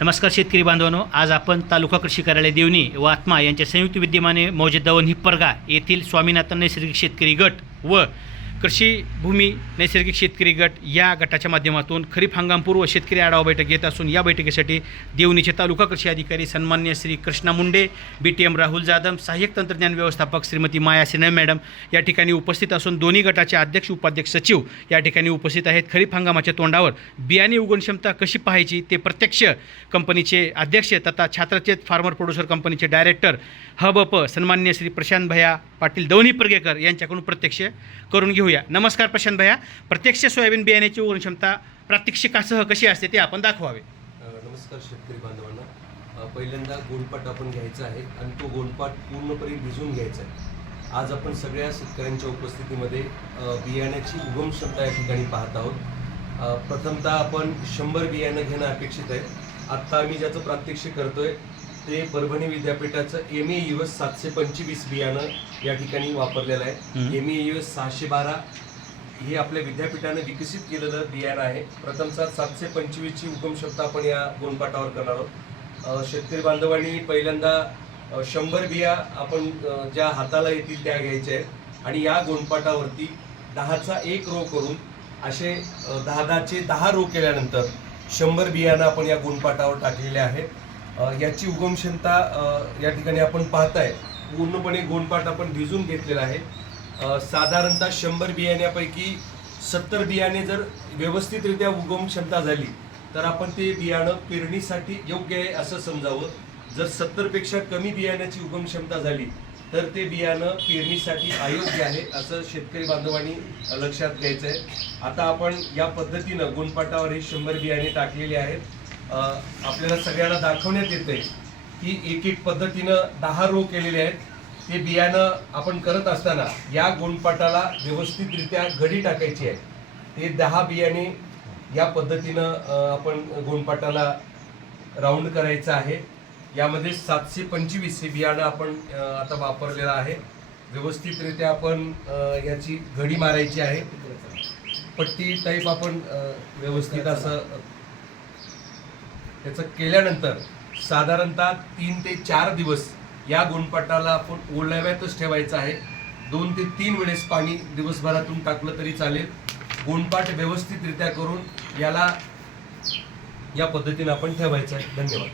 नमस्कार शेतकरी बांधवांनो आज आपण तालुका कृषी कार्यालय देवणी व आत्मा यांच्या संयुक्त विद्यमाने मौजे दवन हिप्परगा येथील स्वामीनाथन नैसर्गिक शेतकरी गट व कृषी भूमी नैसर्गिक शेतकरी गट या गटाच्या माध्यमातून खरीप हंगामपूर्व शेतकरी आढावा बैठक घेत असून या बैठकीसाठी देवणीचे तालुका कृषी अधिकारी सन्मान्य Shri Krishna Munde B T M Rahul Jadhav सहाय्यक तंत्रज्ञान व्यवस्थापक श्रीमती माया सिन्हा मॅडम या ठिकाणी उपस्थित असून दोन्ही गटाचे अध्यक्ष उपाध्यक्ष सचिव या ठिकाणी उपस्थित आहेत. खरीप हंगामाच्या तोंडावर बियाणे उगवण क्षमता कशी पाहायची ते प्रत्यक्ष कंपनीचे अध्यक्ष तथा छात्रचेत फार्मर प्रोड्युसर कंपनीचे डायरेक्टर हबप सन्मान्य श्री प्रशांत भैया पाटील दवनी प्रगेकर यांच्याकडून प्रत्यक्ष करून घेऊ घेऊया नमस्कार प्रशांत भैया. प्रत्यक्ष सोयाबीन बियाण्याची उगवण क्षमता प्रात्यक्षिकासह कशी असते ते आपण दाखवावे. नमस्कार शेतकरी बांधवांना. पहिल्यांदा गोंडपाट आपण घ्यायचा आहे आणि तो गोंडपाट पूर्णपणे भिजून घ्यायचा आहे. आज आपण सगळ्या शेतकऱ्यांच्या उपस्थितीमध्ये बियाण्याची उगम क्षमता या ठिकाणी पाहत आहोत. प्रथमतः आपण शंभर बियाणं घेणं अपेक्षित आहे. आत्ता आम्ही ज्याचं प्रात्यक्षिक करतोय ते परभणी विद्यापीठाचं एम ए यू एस सातशे पंचवीस बियाणं या ठिकाणी वापरलेलं आहे. एम ए यू एस सहाशे बारा हे आपल्या विद्यापीठानं विकसित केलेलं बियाणं आहे. प्रथमतः सातशे पंचवीसची क्षमता आपण या गोंडपाटावर करणार आहोत. शेतकरी बांधवांनी पहिल्यांदा शंभर बिया आपण ज्या हाताला येतील त्या घ्यायच्या आहेत आणि या गोंडपाटावरती दहाचा एक रो करून असे दहा दहाचे दहा रो केल्यानंतर शंभर बियाणं आपण या गोंडपाटावर टाकलेले आहेत. याची उगमक्षमता या ठिकाणी आपण पाहताय. पूर्णपणे गोंडपाट आपण भिजून घेतलेला आहे. साधारणतः शंभर बियाण्यापैकी सत्तर बियाणे जर व्यवस्थितरित्या उगम क्षमता झाली तर आपण ते बियाणं पेरणीसाठी योग्य आहे असं समजावं. जर सत्तरपेक्षा कमी बियाण्याची उगम क्षमता झाली तर ते बियाणं पेरणीसाठी अयोग्य आहे असं शेतकरी बांधवांनी लक्षात घ्यायचं आहे आता आपण या पद्धतीनं गुणपाटावर हे शंभर बियाणे टाकलेले आहेत. आपल्याला सगळ्यांना दाखवण्यात येते की एक एक पद्धतीनं दहा रो केलेले आहेत. ते बियाणं आपण करत असताना या गोंडपाटाला व्यवस्थितरित्या घडी टाकायची आहे. ते दहा बियाणे या पद्धतीनं आपण गोंडपाटाला राऊंड करायचं आहे. यामध्ये सातशे पंचवीस हे बियाणं आपण आता वापरलेलं आहे. व्यवस्थितरित्या आपण याची घडी मारायची आहे. पट्टी टाईप आपण व्यवस्थित असं त्याचं केल्यानंतर साधारणतः तीन ते चार दिवस या गुणपटाला आपण ओलाव्यातच ठेवायचं आहे. दोन ते तीन वेळेस पाणी दिवसभरातून टाकलं तरी चालेल. गुणपाट व्यवस्थितरित्या करून याला या पद्धतीने आपण ठेवायचं आहे. धन्यवाद.